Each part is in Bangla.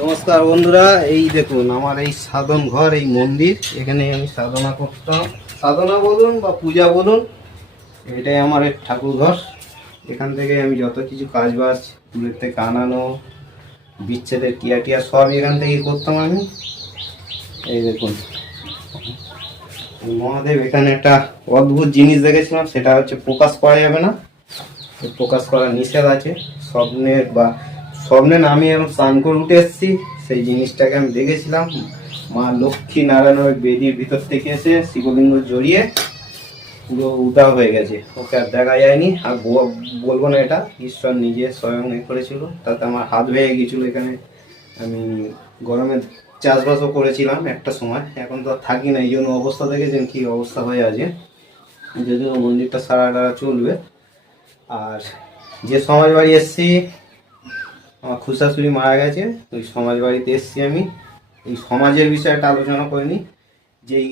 নমস্কার বন্ধুরা, এই দেখুন আমার এই সাধন ঘর, এই মন্দির। এখানে আমি সাধনা করতাম, সাধনা বলুন বা পূজা বলুন, এটাই আমার এক ঠাকুর ঘর। এখান থেকে আমি যত কিছু কাজ বাজ দূরের থেকে আনানো, বিচ্ছেদের টিয়া টিয়া সব এখান থেকেই করতাম আমি। এই দেখুন মহাদেব, এখানে একটা অদ্ভুত জিনিস দেখেছিলাম, সেটা হচ্ছে প্রকাশ করা যাবে না, প্রকাশ করা নিষেধ আছে। স্বপ্নে না, আমি এখন স্নান করে উঠে এসেছি, সেই জিনিসটাকে আমি দেখেছিলাম। মা লক্ষ্মী নারায়ণ ওই বেদির ভিতর থেকে এসে শিবলিঙ্গ জড়িয়ে পুরো উদা হয়ে গেছে, ওকে আর দেখা যায়নি। আর বলবো না, এটা ঈশ্বর নিজে স্বয়ং করেছিল। তাতে আমার হাত ভেঙে গিয়েছিল। এখানে আমি গরমে চাষবাসও করেছিলাম একটা সময়, এখন তো আর থাকি না, এই জন্য অবস্থা দেখেছেন কি অবস্থা হয়ে আছে। যদিও মন্দিরটা সারাটা চলবে। আর যে সমাজ বাড়ি এসছি, আমার খুশাশুড়ি মারা গেছে, ওই সমাজ বাড়িতে এসছি আমি। এই সমাজের বিষয়টা আলোচনা করিনি, যেই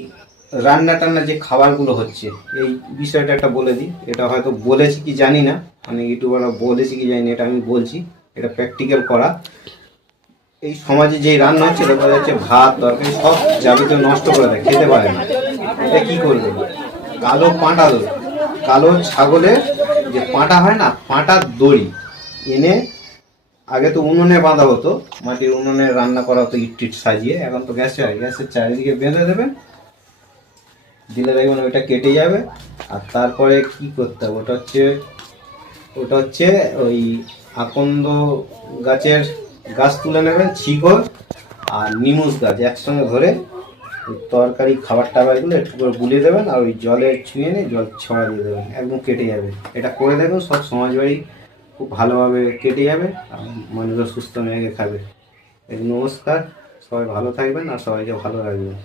রান্না টান্না যে খাবারগুলো হচ্ছে, এই বিষয়টা একটা বলে দিই। এটা হয়তো বলেছি কি জানি না, অনেক ইউটিউবাররা বলেছি কি জানি না, এটা আমি বলছি, এটা প্র্যাকটিক্যাল করা। এই সমাজে যেই রান্না হচ্ছে, দেখা যাচ্ছে ভাত তরকারি সব যাবতীয় নষ্ট করে দেয়, খেতে পারে না। এটা কি করবে? কালো পাঁটা দড়ি, কালো ছাগলের যে পাঁটা হয় না, পাঁটার দড়ি এনে, আগে তো উনুনে বাঁধা হতো, মাটির উনুনে রান্না করা হতো ইট টিট সাজিয়ে। এখন তো গ্যাসে হয়, গ্যাসের চারিদিকে বেঁধে দেবেন, দিলে দেখবেন ওইটা কেটে যাবে। আর তারপরে কি করতে হবে, ওটা হচ্ছে ওই আকন্দ গাছের গাছ তুলে নেবেন, শিকড় আর নিমুজ গাছ একসঙ্গে ধরে ওই তরকারি খাবার টাবারগুলো একটু করে বুলিয়ে দেবেন, আর ওই জলে ছুঁয়ে নিয়ে জল ছড়া দিয়ে দেবেন, একদম কেটে যাবে। এটা করে দেখুন, সব সমাজ বাড়ি খুব ভালোভাবে কেটে যাবে, আর মানুষরা সুস্থ মেয়েকে খাবে। এই নমস্কার, সবাই ভালো থাকবেন আর সবাইকে ভালো রাখবেন।